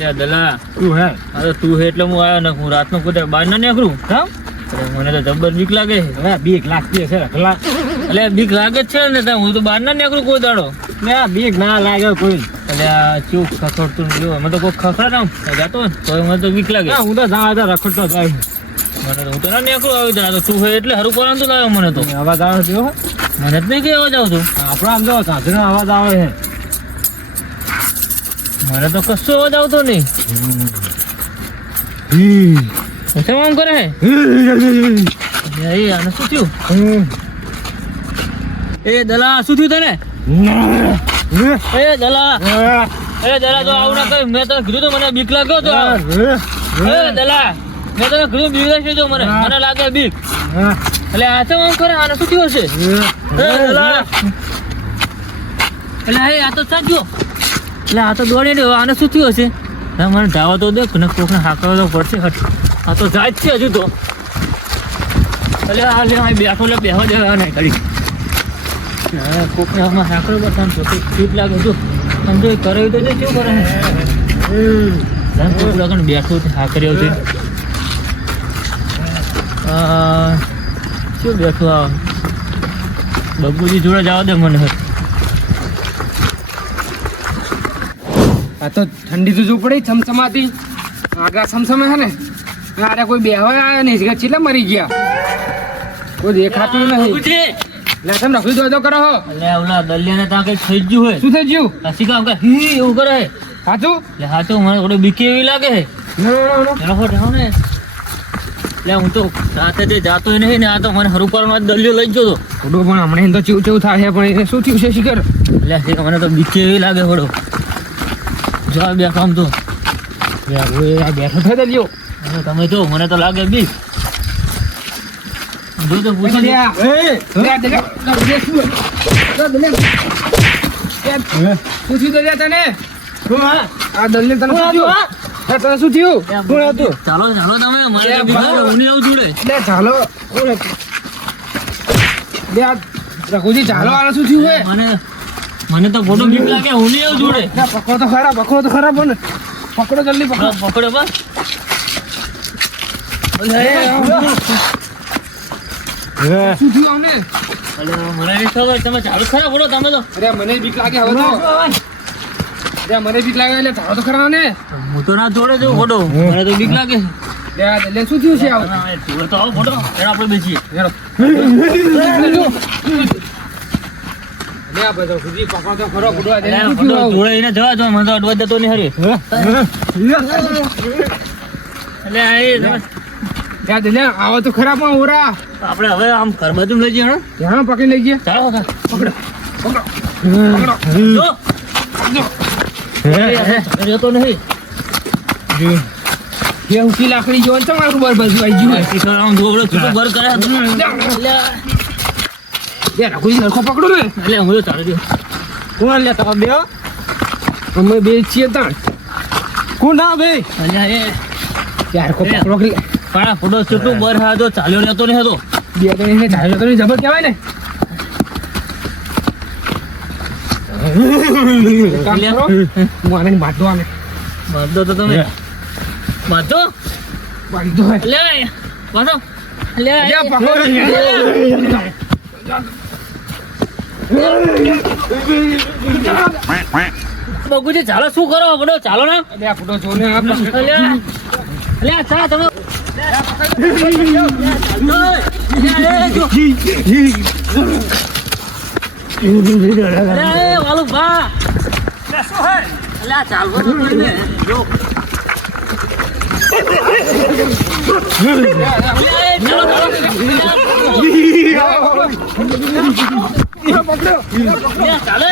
લે દલા તું હે? અરે તું હે એટલે હું આવ્યો ને હું રાતનો કુદે બહાર ના નીકળું કેમ મને તો જબર બીક લાગે છે. હવે બીક લાગતી હશે રખલા એટલે બીક લાગે જ છે ને હું તો બહાર ના નીકળું કોઈ દાડો. ને બીક ના લાગે કોઈ. એટલે ચૂક ખખડતું ને જો એમાં તો કોઈ ખખડાટ આમ જાતો તો મને તો બીક લાગે. હું તો જા તો રખડતો મને તો હું તો ના નીકળું આવી ત્યાં તો તું હે એટલે હરું કરવાનું તો લાવ્યો મને તો? અવાજ આવે છે? મને જ નહીં કે અવાજ છું આપણો આમ જો સાધનો અવાજ આવે છે. મને તો કશો અવાજ આવતો નહીં. ઓછા આમ કરે હે? આને શું થયું? એ દલા શું થયું તને? એ દલા. એ દલા તો આવું ના કઈ મેં તને કીધું તો મને બીક લાગ્યો તો એ દલા. મેં તને કીધું બીક લાગશે તો મને. મને લાગે બીક. એટલે આ તો આમ કરે. આને શું થયું હશે? એ દલા. એટલે આ તો સાચું. એટલે આ તો દોડી રહ્યો, આને શું થયું હશે? મને ધાવા તો દેખ ને કોકને હાકવા તો પડશે હટ. આ તો જાય જ છે હજુ તો. એટલે આ લે અહીં બેઠો એટલે બેહવા દેવા નહીં કરી. કોકને આમાં હાકડો બતાવું તો ચીપ લાગે જો. સમજો એ કરે તો કેવું કરે? કોક લગન બેઠો હાકર્યો છે. શું બેઠું બબુજી જોડે જવા દે મને, હટ. આ તો ઠંડી તો જો પડી ચમચમાતી આગળ સમસમે હે ને? અરે કોઈ બેહવા આવ્યા નહીં. કે છેલ્લે મરી ગયા? કોઈ દેખાતું નહીં. લે તમે રખડી દો તો કરો હો. એટલે ઓલા દલિયાને ત્યાં કઈ થઈ ગયું હોય શું થઈ ગયું? કસી કામ કે હી એવું કરે છે સાચું એટલે હા તો મને થોડું બીકે એવી લાગે હે. એનો ફોટ ને એટલે હું તો સાથે તે જાતો નહીં ને આ તો મને હરું પારમાં દલિયો લઈ જતો થોડું પણ હમણાં તો ચેવું ચેવું થાય છે પણ એ શું થયું છે શિખર? હસી મને તો બીકે એવી લાગે થોડો જવા બે કામ તો. બેઠો થઈ દલ્યો અને તમે જો મને તો લાગે બી. તો પૂછી પૂછી દે તને. આ દલ્લે તને શું થયું? તને શું થયું? કોણ હતું? ચાલો ચાલો તમે બીક હું આવું જોડે. ચાલો. બે આ રઘુજી ચાલો આને શું થયું મને મને તો ફોટો બીક લાગે હું નહીં આવું જોડે. પકડો તો ખરા પકડો તો ખરા પણ પકડો જલ્દી પકડો. પકડો બસ. મને ખબર તમે ચાલુ ખરા બોલો તમે તો. અરે મને બીક લાગે હવે તો. મને બીક લાગે એટલે તો ખરા ને હું તો ના જોડે જઉં ફોટો મને તો બીક લાગે. એટલે શું થયું છે આવું? તો આવો ફોટો એના આપણે બેસીએ. આવો. તો ખરા પણ ઓરા આપણે હવે આમ ઘર બાજુ લઈ જઈએ ત્યાં પકડી લઈ જઈએ. ચાલો. પકડો પકડો જો. નહીં. ઊંચી લાકડી જોવાનું તમારું મારું બર બાજુ આવી ગયું જો કરે લે રઘુજી નરખો પકડો ને એટલે હું તો ચાલુ રહ્યો. કોણ લે તમે બે અમે બે છીએ તાણ કોણ ના બે? એટલે એ યાર કો પકડો કે કાળા ફોટો છૂટું બર હા તો ચાલ્યો રહેતો નહીં હતો. બે ત્રણ એને ચાલ્યો તો જબર કહેવાય ને. કામ કરો હું આને બાંધો આને. બાંધો તો તમે. બાંધો. હે. લે બાંધો. લે લે પકડો. બગુજી ચાલો શું કરો? બધો ચાલો ને. ફોટો જો ને ચા તમે ચાલવો તો પડે. જો લે, ચાલો ચાલો લે, ચાલે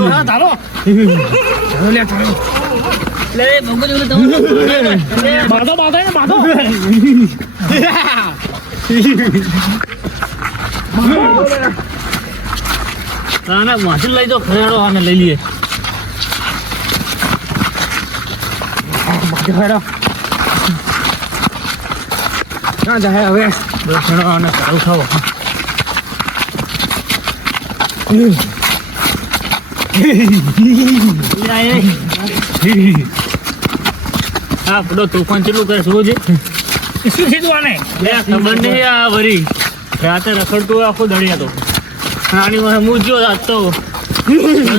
હા ચાલો ચાલો લે ચાલો લે બગુજી બોલે તમે બાધો બાધો ને વાંચી લઈ જાઓ ખેડો આને લઈ લઈએ. બાંધો હેડો જાય હવે. હેડો આને સારું ખાવો હા પેલો તોફાન કેટલું કરે શું છે શું સીધું આને ખબર નહીં આ વરી. રાતે રખડતું આખો દળિયા તો. આની મને મૂજો જો આજ તો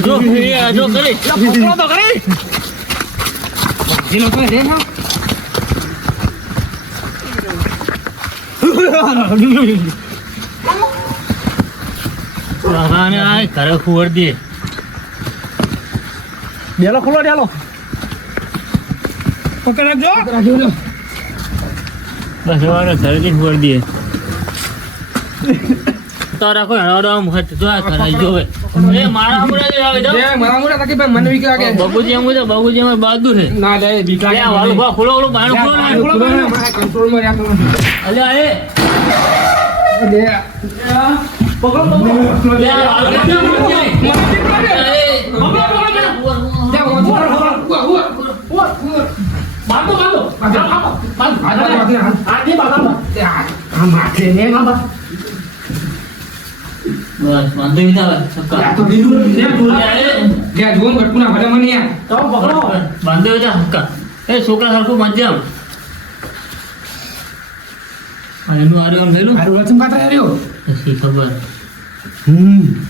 જો જો કરી. પકડો તો કરી. જીનો તો રે ના આને આ દે ડેલો ખોલો ડેલો પકડ રાખજો. બસ હવે ઘરેથી ખુવડ દે તો રાખો હળવાડો આમ હટ જો આ કરાઈ જો એ મારા હમણાં જ આવે જાઓ. એ મારા મોટા તાકી ભાઈ મને બીક લાગે. બાબુજી એમ છે બાબુજી અમારે બહાદુર છે. ના લે લે લાગે આ વાળું બા ખોલો ખોલો બહાર ખોલો ને. કંટ્રોલમાં રાખો અલ્યા એ. લે લે આ વાળું કેમ ખોલો જાય? એ, બાંધો બાંધો. આજી બાંધો બસ વાંધો નહીં આવે સક્કા. એ, તો પકડો. બાંધો જા હક્કા એ છોકરા સરખું બાંધજે આમ આ એનું આરે આમ લઈ લો પછી ખબર?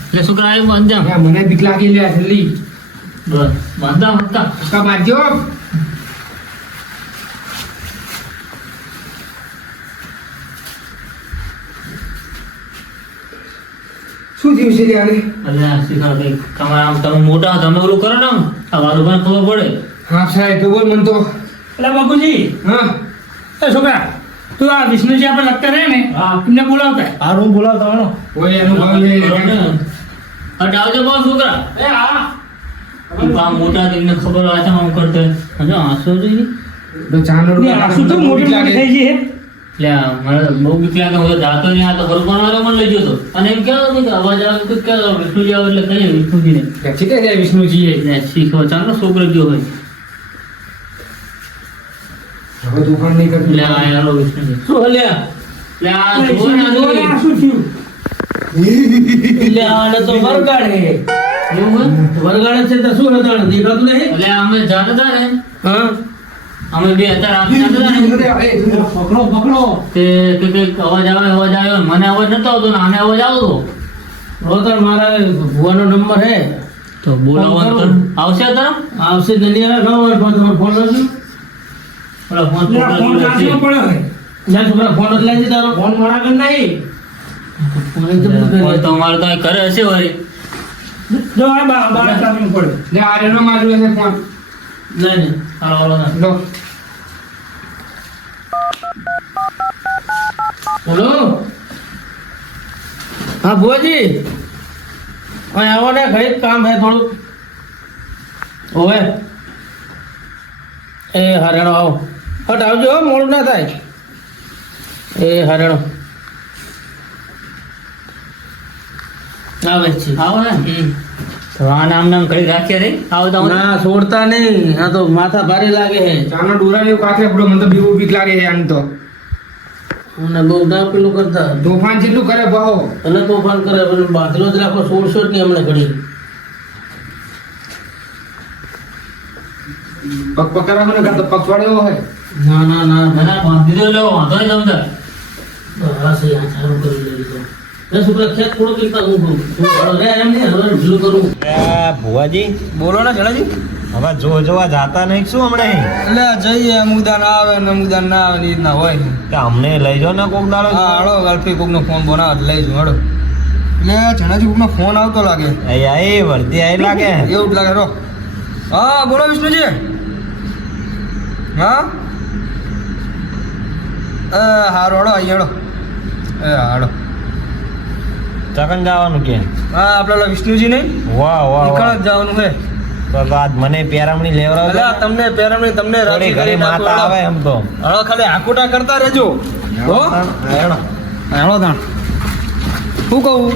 એટલે છોકરા આવ્યું મને બીક લાગી લે જલ્દી. બસ બાંધા હતા કા બાજ્યો શું થયું છે ત્યાં ભાઈ તમારા આમ તમે મોટા તમે ઓલું કરો ને આમ. આ વાળું પણ ખબર પડે. હા સાહેબ તો બોલ મન તો. એટલે બાપુજી. હા. એ છોકરા તું આ વિષ્ણુજી આપણે લગતા રહે ને હા. એમને બોલાવતા. હા રૂમ બોલાવતા હોય ઓય એનું ભાવ લે. હટ આવજો બોલ છોકરા. એ હા. મોટા તેમને ખબર હોય છે આમ કરતો હજો આંસુ જોઈ તો ચાનો ને તો મોટી લાગે. થઈ ગઈ હે બહુ બીક લાગે હું જાતો નહીં આ તો બરોબર વાળો મને લઈ ગયો અને એમ કહેતો હતો કે અવાજ આવે તો કે વિષ્ણુજી આવે એટલે કહીએ વિષ્ણુજીને. છે કે વિષ્ણુજી એ શીખો ચાલો છોકરો ગયો હોય. હવે દુકાન નહીં કરતું. લે આ યારો વિષ્ણુજી. શું અલ્યા લે? આ જુઓ ને આ જોને આ જોઈ. શું થયું? એટલે આને તો વરગાડે. એવું વરગાડે છે તો શું હતા દેખાતું નહીં? એટલે અમે જાતા ને હા? અમે બે અત્યારે પકડો પકડો તે કંઈક અવાજ આવે અવાજ આવ્યો મને અવાજ નતો આવતો ને આને અવાજ આવતો રોતર મારા ભુવાનો નંબર હે તો બોલાવો આવશે તારા આવશે જલ્દી આવે ન વાર તમારો ફોન કરજો ઓલા ફોન ફોન ચાર્જમાં પડે ના છોકરા ફોન જ લેજે તારો ફોન મારા ઘર નહીં ફોન જપ્ત તો અહીં હશે વળી જો આ બાર ચાર્જમાં પડે ને આ રેનો માર્યો છે ફોન લઈ લે હાલો હાલો ના. હા ભુવાજી. અહીં આવો ને ઘરે કામ છે થોડું ઓવે. એ હરેણો આવો. હટ આવજો હો, મોડું ના થાય. એ હરેણો. આવે છે. આવો ને. આ આમ નામ કરી રાખીએ રે? આવો તો ના છોડતા નહીં. આ તો માથા ભારે લાગે હે ચાનો ડોરા લેવું મને તો બીવું બીક લાગે છે આમ તો. અને બહુ ના પેલું કરતા. તોફાન જેટલું કરે ભાવો. અને તોફાન કરે બાંધલો જ રાખો છોડશો જ નહીં હમણાં ઘડી. પગ પકડવા મને કાં તો પડ્યો હોય? ના ના ના. ના, ના, બાંધી દો એટલે વાંધો નહીં તમને. બસ આ ચાલુ કરી દઈશું ભુવાજી બોલો ને જણાજી હવે જો જોવા જાતા નહીં શું હમણાં? એટલે જઈએ અમુદાન આવે ને અમુદાન ના આવે ને એ રીતના હોય. કે અમને લઈ જાઓ ને કોક દાડો? હા હળો ગલ્ફી કોકનો ફોન બનાવ લઈ જઉં હળો એટલે જણાજી કોકનો ફોન આવતો લાગે. અહીંયા એ વર્ધી આઈ લાગે. એવું લાગે રો હા બોલો વિષ્ણુજી. હા? એ હારો હાડો અહીંયા હાડો એ હાડો ચકન જવાનું કે? હા આપણા વિષ્ણુજી નહીં વાહ વાહ નીકળ જ જવાનું છે તો તો આજ મને પેરામણી લેવરા અલ્યા તમને પેરામણી તમને રાજી કરી માતા આવે એમ તો. હળો ખાલી આકુટા કરતા રહેજો. હો? હેણો. હેણો તાણ. શું કહું?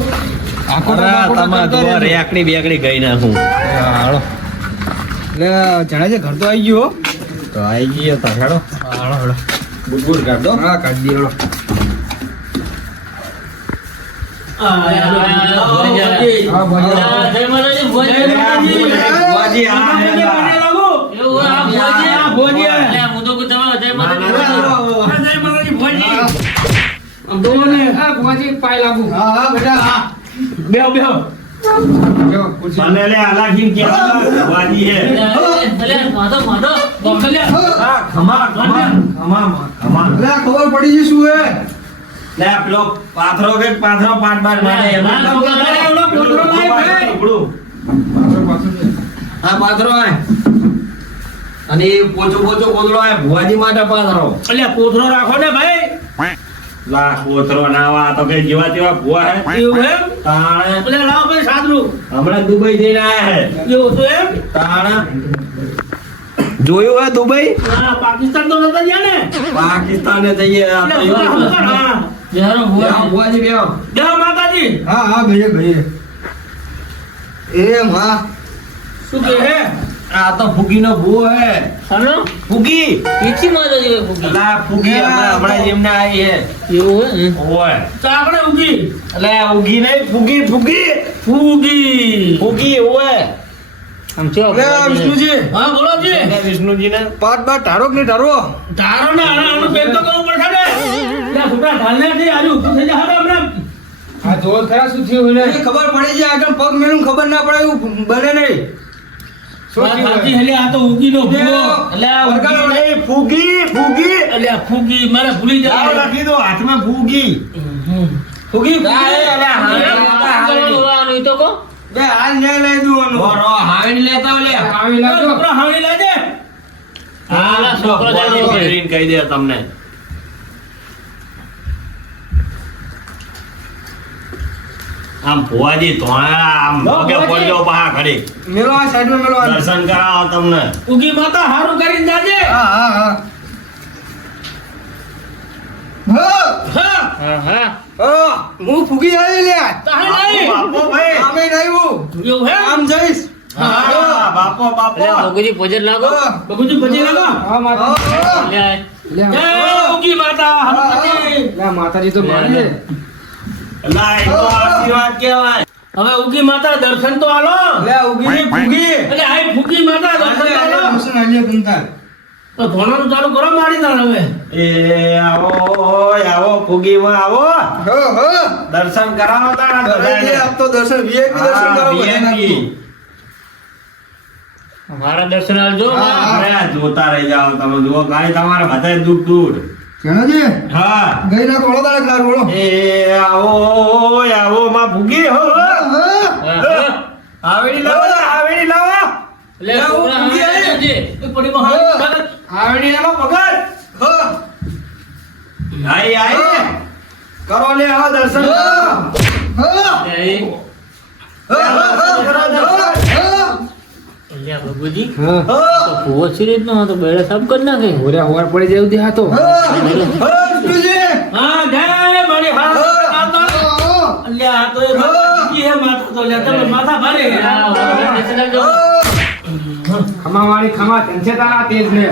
આકુટા તમાર કરતા રેકડી બેકડી ગઈ નાખું હા, લે જણા જણાજે ઘર તો આવી ગયો હો. તો આઈ ગયો તો હેડો હળો હળો. બુટ બુટ કાઢ. દો હા કાઢી હળો. જો, ખુરશી. મને લે આલાખી ક્યાં વાજી હે ખબર પડી જશું લે આ પેલો પાથરો કે પાથરો પાટ પાટ માટે એમ. પાછળ પાથરો આય અને એ પોચો પોચો કોદળો આય ભુવાજી માટે પાથરો. અલ્યા પોથરો રાખો ને ભાઈ. લા કોતરો ના વા તો કે જેવા તેવા ભુવા હે. એવું એમ? તાણે. એટલે લાવ ભાઈ સાદરું. હમણાં દુબઈ જઈને આયા હે. એવું તો એમ? તાણે. જોયું હે દુબઈ? હા પાકિસ્તાન તો નતા ગયા ને. પાકિસ્તાને જઈએ. આ તો અલ્યા, એવું હા, હા. બેહો, ભોજી. ભુવાજી બેહો. જય માતાજી. હા હા ગઈએ ગઈએ એ માં શું કે હે આ તો ફૂગીનો ભૂવો હે હાલો? ફૂગી. પીછી માતાજી હોય ફૂગી. અલા ફૂગી હમણાં હમણાં આવી હે એવું હોય, હમ. ઓય ચાકડે ઉગી. અલે ઉગી નહીં ફૂગી ફૂગી. ફૂગી. ફૂગી ઓય આમ ચેવા ભોજી. હા બોલો જી. વિષ્ણુજી ને પાંચ બાટ ધારો કે ધારો? ધારો ને આનું તો ને છોકરા ઢાલને છે આજુ ઊભું થઈ જા હવે હમણાં. આ જોર ખરા શું થયું ને ખબર પડી જાય આગળ પગ મેલું ખબર ના પડે એવું બને નહીં. ફૂગી ફૂગી. અલ્યા ફૂગી મારે ભૂલી જાય લખી દો હાથમાં ફૂગી. ફૂગી લાય, અલે હાવે, આંગણવાડી વાળાનું ઈ તો કહો. બે હાલ ને લઈ દઉં બોરો હાવીને લેતા લે. લાજે. હા, છોકરો જાય કહી દે તમને. આમ ભુવાજી ધોળા આમ લો, ભુવાજી. પડજો પહા ઘડી. મેલો આ સાઈડમાં મેલો દર્શન કરાવો તમને. ઉગી માતા હારું કરીને જાજે. હા હા હા. હા! ફૂગી આવી લે. બાપો ભાઈ આમે નહીં હું? આમ જઈશ. બાપો બાપો. અલ્યા, ભોજન લાગો. બગુજી ભજી લાગો. હા માતા. હા. લે ઉગી માતા. લે, માતાજી તો માને હવે ઉગી માતા દર્શન તો આલો. લે ઉગી ફૂગી. એટલે આ ફૂગી માતા દર્શન આલો. તો ભણવાનું ચાલુ કરો મારી તાણ હવે. એ આવો આવો ફૂગી માં આવો. હો હો. દર્શન કરાવો તારા કરાવી આપ તો દર્શન VIP દર્શન કરો VIP. મારા દર્શન આવજો. જોતા રહી જાઓ તમે જુઓ કાંઈ તમારે બધાય દૂર દૂર શેનાજી? હા ગઈ નાખો, વળો તારે ક્લાસ, વળો. એ આવો આવો માં ફુગી હો. આવેડી લાવો ને, આવેડી લાવો લે, હારે આવી. આવજે. એ પડી માં આવેડી લાવો પકડ હા. આઈ આઈ કરો લે આવો દર્શન કરો. હા. અલ્યા, એ. હા, હા, હા, ખમા વાળી ખમા ધનશે તારા તેજ ને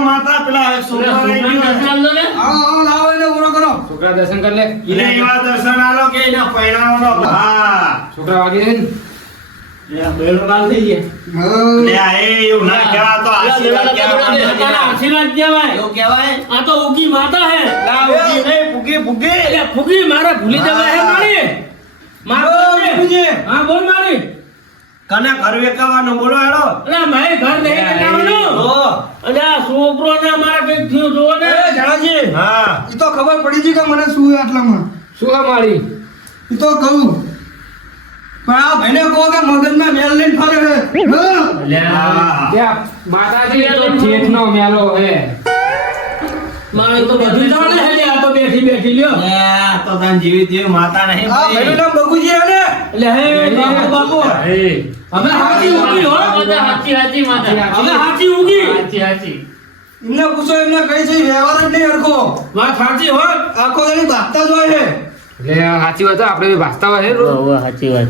માતા પેલા છોકરા છોકરા દર્શન ને. એને કરો. લે. ઈને એવા દર્શન આલો કે એને પૈણાવનો હા. છોકરા વાગી દે ને? એ લાલ થઈ ગયા. લે આ એવું ના કહેવા તો આશીર્વાદ કહેવા માતાના આશીર્વાદ કહેવાય. એવું કહેવાય? આ તો ઉગી માતા હે. લા ઉગી નહીં ફુગી ફુગી. એટલે ફૂગી મારે ભૂલી જવાય હે મારી. મારો. હા બોલ મારી. કને ઘર વેકાવાનો બોલો હેડો. અરે મારે ઘર નહીં વેકાવાનો ઓ આ છોકરો ને મારા કઈ થયું જો ને. એ, જાણાજી. હા. ઈ તો ખબર પડી ગઈ કે મને શું આટલામાં. શું આ મારી ઈ તો કહું. પણ આ ભાઈને કહો કે મગજમાં મેલ લઈને ફરે છે. માતાજી તો જેઠનો મેલો હે મારે તો બધું જાણે હે આ તો બેઠી બેઠી લ્યો. આ તો તને જીવી જીવી માતા નહીં આ ભાઈનું નામ બગુજી હે એટલે હે બાપુ બાપુ. એ. હવે હાચી ઉગી હો. માતા, હાચી, હાચી, માતા. હવે હાચી ઉગી હાચી, હાચી. એમને પૂછો એમને કઈ છે વ્યવહાર જ નહીં હરખો. વાત આપડે હો. આખો દાડી બાપતા જ હોય છે. એટલે સાચી વાત આપણે બી વાસ્તવ હે હોવે, હોવે, વાત.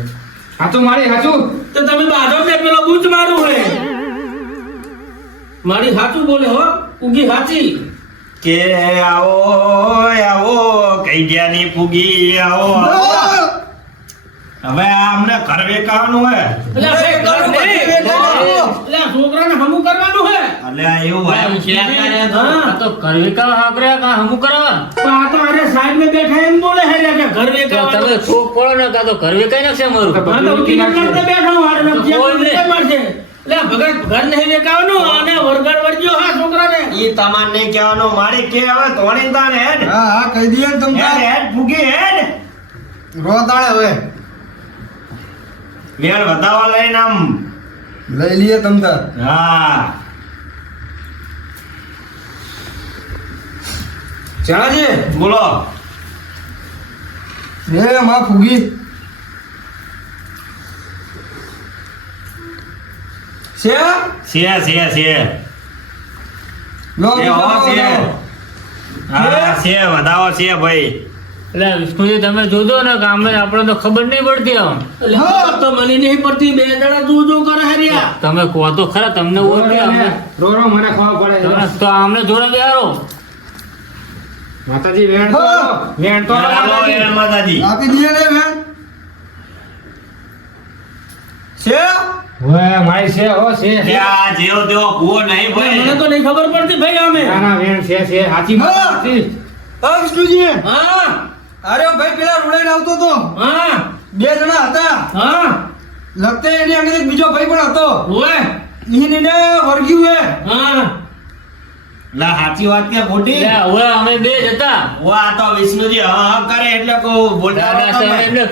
સાચું મારી સાચું તો તમે બાજો ને પેલો બૂચ મારું હે. મારી સાચું બોલે હો. ઉગી હાચી. કે આવો આવો કૈડિયાની ફૂગી આવો હવે આ અમને ઘર વેકાવાનું હે એટલે આ ભાઈ ઘર નહીં. એટલે આ છોકરાને હમું કરવાનું હે એટલે એવું હોય એમ છે અત્યારે તો. હા. કરવી કા હાકરે કા હમું કરવા પણ આ તો અરે સાઈડમાં બેઠા એમ બોલે હે કે તમે છોક પડો ને કા તો કરવી કઈ નાખશે મારું બેઠો હું હારે મારશે. એટલે આ ભગત ઘર નહીં વેચાવાનું અને વરગડ વરજો હા છોકરાને? ઈ તમાર નહીં કહેવાનું. મારે કે હવે ધોણી તાર હેડ. હા હા કહી દઈએ તમ તાર. હેડ ભૂગી હેડ. રોતાળે હવે. વેણ વધાવા લઈને આમ. લઈ લઈએ તમ તાર હા. જણાજી બોલો. એ માં ફૂગી છે? છે છે છે. લો, છે. વધાવો છે? ભાઈ. એટલે વિષ્ણુજી તમે જોજો ને કે આપણે તો ખબર નહીં પડતી આમ એટલે તો મને નહીં પડતી બે જણા જોજો કરે હે રિયા તમે કહો તો ખરા તમને ઓળખે અમને. રો રો મને ખબર પડે. તમે તો આમને જોડે બેહારો માતાજી વેણ તો વેણ તો માતાજી. માતાજી. આપી દઈએ ને વેણ? છે? ઓય, મારી છે હો છે કે આ જેવો તેવો ભૂવો નહીં મને ભાઈ. તો નહીં ખબર પડતી ભાઈ અમે ના ના વેણ છે છે હાચી વાત, હા. હા વિષ્ણુજી. હા. અરે ભાઈ પેલા રોડાઈને આવતો તો. હા. બે જણા હતા. હા. લગતે એની આગળ એક બીજો ભાઈ પણ હતો. ઓય ઈને વર્ગ્યું હે. હા. લા સાચી વાત કે ખોટી? હવે અમે બે જ હતા. વા તો વિષ્ણુજી હા હા કરે એટલે કહું બોલતા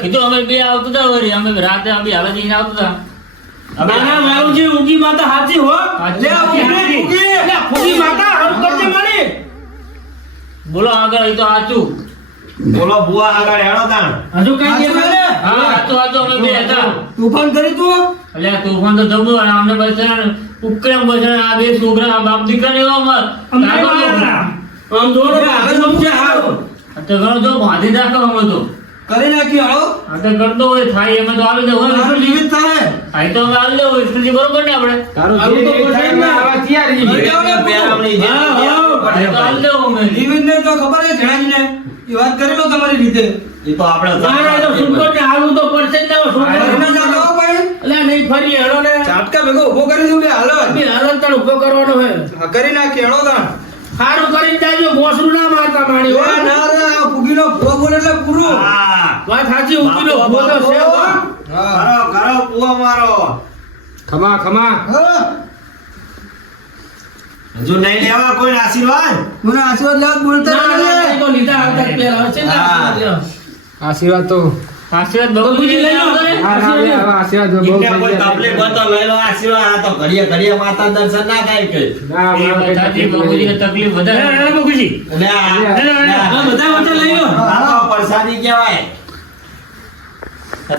કીધું અમે બે આવતા હતા વળી. અમે રાતે અમે હાલે જઈને આવતા હતા. નાના મારુજી ઉગી માતા હાચી હો. લે ઉગી ઉગી. લે ફૂગી માતા હરું કરજે મારી. બોલો આગળ એ તો સાચું બોલો બુઆ આગળ હેડો તાણ. હજુ કઈ કે કરે હા સાચું સાચું અમે બે હતા. તુફાન કરી તું? એટલે આ તોફાન તો જમો અને અમને બચારા ઉકળેમ બચારા આ બે છોકરા આ બાપ દીકરા ને એવા અમાર. અમને આમ જોડો ને આગળ સમજે હારો. આ તો ઘણો તો બાંધી રાખો અમે તો. કરી નાખી હાલો. આ તો કરતો હોય થાય એમાં તો આવી દે હોય તારું નિમિત્ત થાય. આઈ તો અમે આવી દે વિષ્ણુજી બરોબર ને આપણે? તારું આવું જે તો કોઈ થાય ના. આવા તૈયાર જ છીએ. હા, પેરામણી જે હા, હા. તો આવી નિમિત્ત ને તો ખબર છે જણાવીને એ વાત કરી લો તમારી રીતે. એ તો આપણે ના, તો એ ને સુનકોટને તો પડશે જ ને હવે. જાતો હો એટલે નહીં ફરી હેડો ને. ચાટકા ભેગો ઊભો કરી દઉં બે હાલો બી હાલત ઊભો ઊભો કરવાનો હે કરી નાખી હેડો તાણ. સારું કરીને જાજો ગોસરું ના મારતા માણી ઓ ના રે આ ફૂગીનો ભૂવો એટલે પૂરું. હા. વાત સાચી ઊભી નો છે હો. હા. કરો કરો બુઆ મારો. ખમા ખમા. હજુ નહીં લેવા કોઈ આશીર્વાદ? મને આશીર્વાદ લેવા બોલતા ના, ના, ના, તો લીધા આવતા જ પહેલા. છે ને આશીર્વાદ તો આશીર્વાદ બહુ લઈ લો.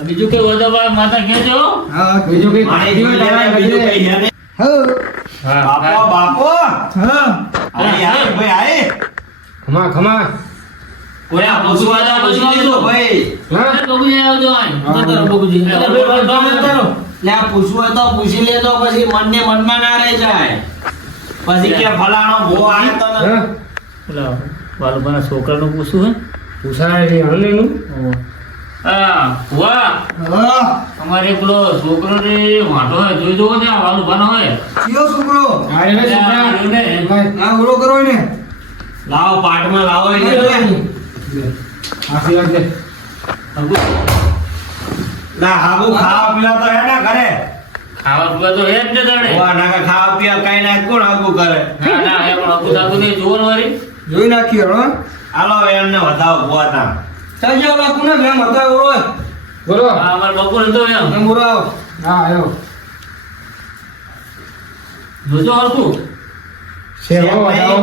બીજું કઈ વધારે માતા કેજો બીજું કઈ બીજું કઈ બાપો બાપો. હા. ભાઈ આય. ખમા ખમા. કોઈ આ પૂછવાના પૂછી લેજો ભાઈ. હા? બબુજી આવજો આય. તો આ પૂછવું હોય તો પૂછી લેજો પછી મનને મનમાં ના રહી જાય. પછી કે ફલાણો ભો આયો તો. હા. પેલા બાલુબાના છોકરાનું પૂછવું પૂછાય નહીં હણલીનું. હા વાહ હા. અમારે પેલો છોકરો ને વાંઢો હોય જોઈ જોવો ને આ બાલુબાનો હોય કયો છોકરો? આ રે છોકરા. ને. આ ઓળો કરો ને લાવો પાટમાં લાવો એને. આશીર્વાદ દે. ના હાબુ ખાવા પીવા તો હે ને ઘરે? ખાવા પીવા તો એ જ ને તાણે. વા નાકા ખાવા પીવા કઈ ના કોણ હાબુ કરે? ના ના એ પણ હકુ થાતું નહીં જોન ને વારી. જોઈ નાખી હેડો હાલો એમને વધાવો ભોતા ચાલજો બાપુ ને મેં મતા એવો બોલો બોલો. આ અમારે બપોર તો એમ. મેમ બોલો આવો. હા આયો. જોજો હરખું. છે હો બતાવો.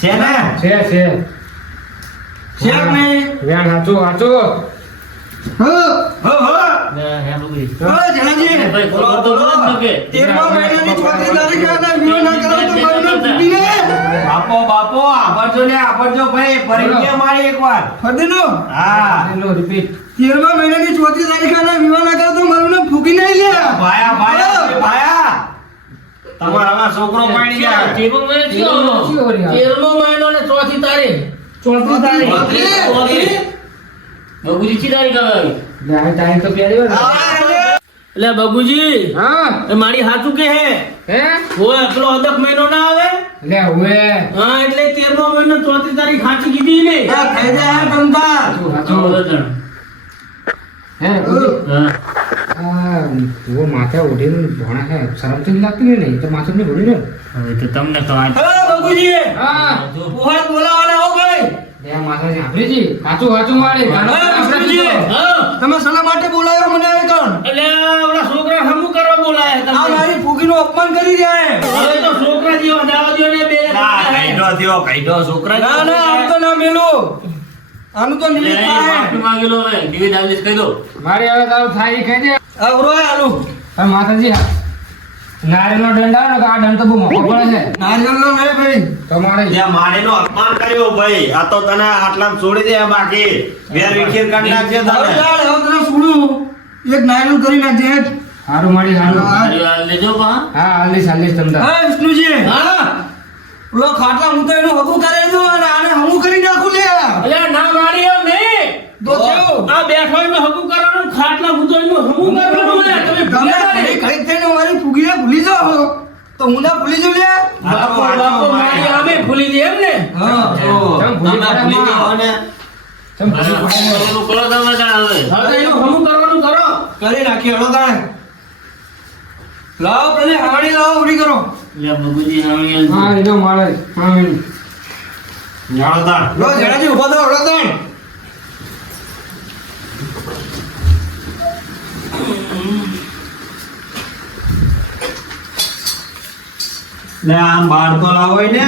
છે ને? છે છે. શેક નહીં વેણ હાચું હાચું હ હો હો લે, હે ન ના. બાપો બાપો આભરજો લે આભરજો ભાઈ પરીક્ષા મારી એકવાર ફરદીનો હા એનો રિપીટ તેરમા મહિનાની ચોથી તારીખે આના વિવાહ ના કરો તો મારું નામ ફૂકી નહીં લે ભાયા ભાયા ભાયા તમારા આમાં છોકરો પાણી ગયા મહિનો. તેરમો મહિનો ને ચોથી તારીખ તારીખ બત્રીસ, ચી તારીખ આવે તારીખ તો પહેલી વાર એટલે બબુજી હા એ મારી હાચું કે હે. હે. અદક મહિનો ના આવે લે હવે હા એટલે તેરમો મહિનો ચોથી તારીખ હાચી કીધી ને થઈ જાય હે. હા वो માથે ઓઢીને ભોણા શરમ તો નહીં લાગતી ને તો માથું ને હવે તો તમને તો આ હે હા પોહાત બોલાવાના હો ભાઈ બે માથા સાંભળી જી સાચું સાચું વાળી ગાનો હા, આપણે વિષ્ણુજી. કીધો. હા. તમે શેના માટે બોલાવ્યો મને હવે કોણ? એટલે ઓલા છોકરા હમું કરવા બોલાય આ મારી ફૂગીનું અપમાન કરી જાય હવે તો છોકરા જેવા દાવા દ્યો ને બે ના, થયો, છોકરા ના ના આમ તો ના મેલું. આનું તો માફી માંગેલો નિવેદ આલીશ કહી દો મારી હવે તારું થાય કહી દે. આ આલુ માતાજી હા. નારિયેળનો દંડ આવે ને તો આ દંડ તો બહુ મોટો પડે છે. નહીં ભાઈ. તમારે. ત્યાં માડીનું અપમાન કર્યો ભાઈ આ તો તને આટલા છોડી દે બાકી. વેર વિખેર કરી હવે તને. ચાલ હવે તને છોડું. એક નારિયેળ કરી નાખજે. હેઠ. સારું મારી હારું. હા. વાત લેજો પા. હા હાલીશ હાલીશ તમને હા વિષ્ણુજી. હા. ઓલો ખાટલા હું તો એનું હગું કરી દઉં અને આને હમું કરી નાખું લે. અલ્યા ના મારી તો થયું. આ બેઠો એમાં હગું કરવાનું ખાટલા ભૂતો એનું હમું કરવાનું તમે તમે ભૂલ્યા ઘડી નહીં. ઘડી થઈને મારી ભૂલી જાઓ તો હું ના ભૂલી જઉં લે? આ બાપો, બાપો, મારી મારી. આમે ભૂલી દે એમ ને? કરો નાખી હળો તાણે. લાવો પેલી હાવડી લાવો ઉડી કરો. હાવણી હા એનો મારે હા જાણો તાણ. લો જણાજી ઊભા થો હળો તાણ. લે આમ બાર તો લાવો ને.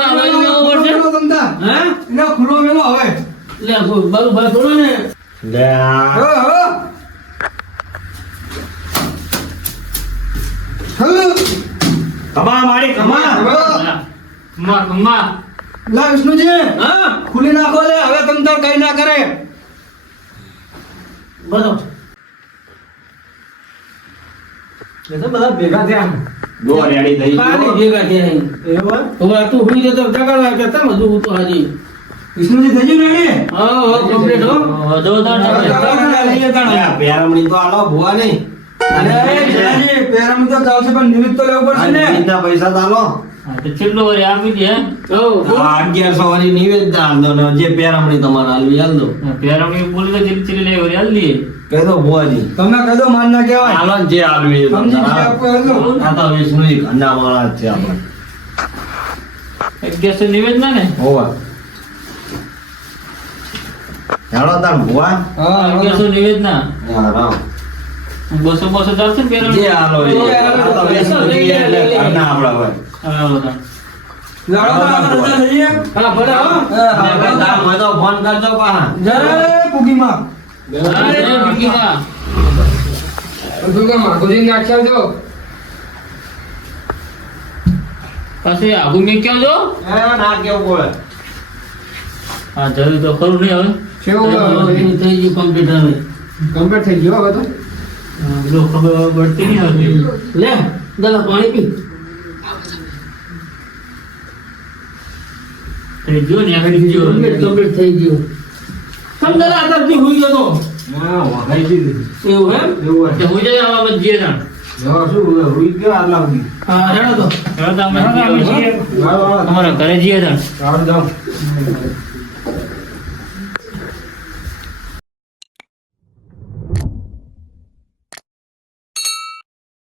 આવે ને? ખુલ્લો તમતા. હે? એને ખુલ્લો મેલો હવે. લે, ને. લે કમા મારી કમા. લા વિષ્ણુજી હા? ખુલી નાખો લે હવે તમ તાર કઈ ના કરે. બધો. એ તો બધા ભેગા થયા. જો રેડી થઈ ગયો ભેગા થયા અહીં. હવે તું હુઈ જતો જગાડવા કે તમે હજુ તો હાજી. વિષ્ણુજી થઈ ગયું રેડી હા હા કમ્પ્લીટ હો. હજુ તો હવે જગાડવા લઈએ તાણ. લે, આ પેરમણી તો આલો ભુવા નહીં. અરે જણાજી, તો ચાલશે પણ નિમિત્ત તો લેવું પડશે ને. નિવેદના પૈસા તો આલો. છેલ્લો વરે આપી દે. અગિયારસો વાળી નિવેદ આલ દો ને જે પેરામણી તમારે આલવી આલ દો. પેરામણી બોલી તો ચીલી ચીલી લઈ વરે હાલ દઈએ. કહી દો ભુવાજી. તમે કહી દો માન ના કહેવાય. આલો જે આલવી એ સમજી ગયા આ તો વિષ્ણુ વિષ્ણુજી ઘરના વાળા છે આપણે અગિયારસો નિવેદના ને? હોવા. હેલો તાર ભુવા. હા અગિયારસો નિવેદના. હા રામ. બસો બસો ચાલશે ને પેલા જે આલો એટલે ઘરના આપણા હોય હા, ફોન કરજો પાછા જય પૂગીમાં. જો પાછી આગુ મેં ક્યાં જો એ ના કેવું હા જરૂર તો થઈ ગયું કમ્પ્લીટ હવે કમ્પ્લીટ થઈ ગયો હવે તો પેલો ખબર પડતી નહીં લે દલા પાણી પી થઈ ગયું ને કમ્પ્લીટ થઈ ગયું. અત્યારથી હુઈ ગયો તો હા વગાઈ દીધી એવું એમ? એવું તે હુઈ જાય આવા બધ જીએ જાણ શું રૂઈ ગયો આટલા સુધી? હા હેડો તો. હેડો તો અમે જીએ. વાળો વાળો. તમારા ઘરે જીએ જાણ જાઓ જાઓ